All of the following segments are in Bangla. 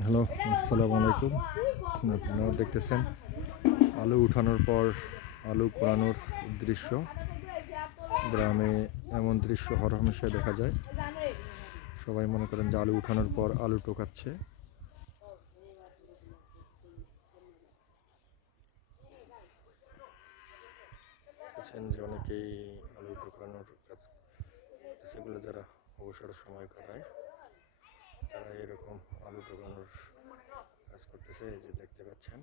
হ্যালো, আসসালামু আলাইকুম। আপনারা দেখতেছেন, আলু উঠানোর পর আলু পোড়ানোর দৃশ্য। গ্রামে এমন দৃশ্য হরহমেশায় দেখা যায়। সবাই মনে করেন যে আলু উঠানোর পর আলু টোকাচ্ছে। যে অনেকেই আলু টোকানোর কাজ সেগুলো যারা অবসর সময় কাটায় তারা এরকম আলু ঢোকানোর কাজ করতেছে, এই যে দেখতে পাচ্ছেন।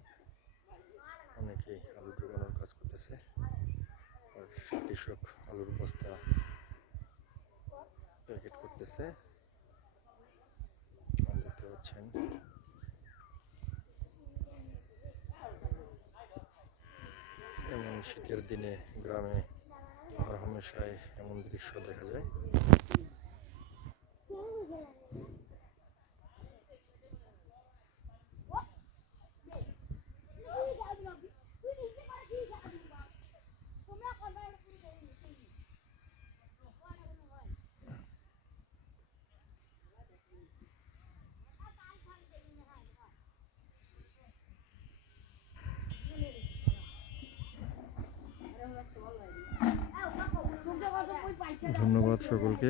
অনেকেই আলু ঢোকানোর কাজ করতেছে। আর কৃষক আলুর বস্তা প্যাকেট করতেছে। দেখতে পাচ্ছেন। এমন শীতের দিনে গ্রামে হর হামেশায় এমন দৃশ্য দেখা যায়। ধন্যবাদ সকলকে।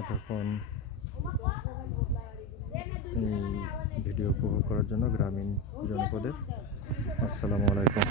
এতক্ষণ ভিডিও উপভোগ করার জন্য গ্রামীণ জনপদের আসসালামু আলাইকুম।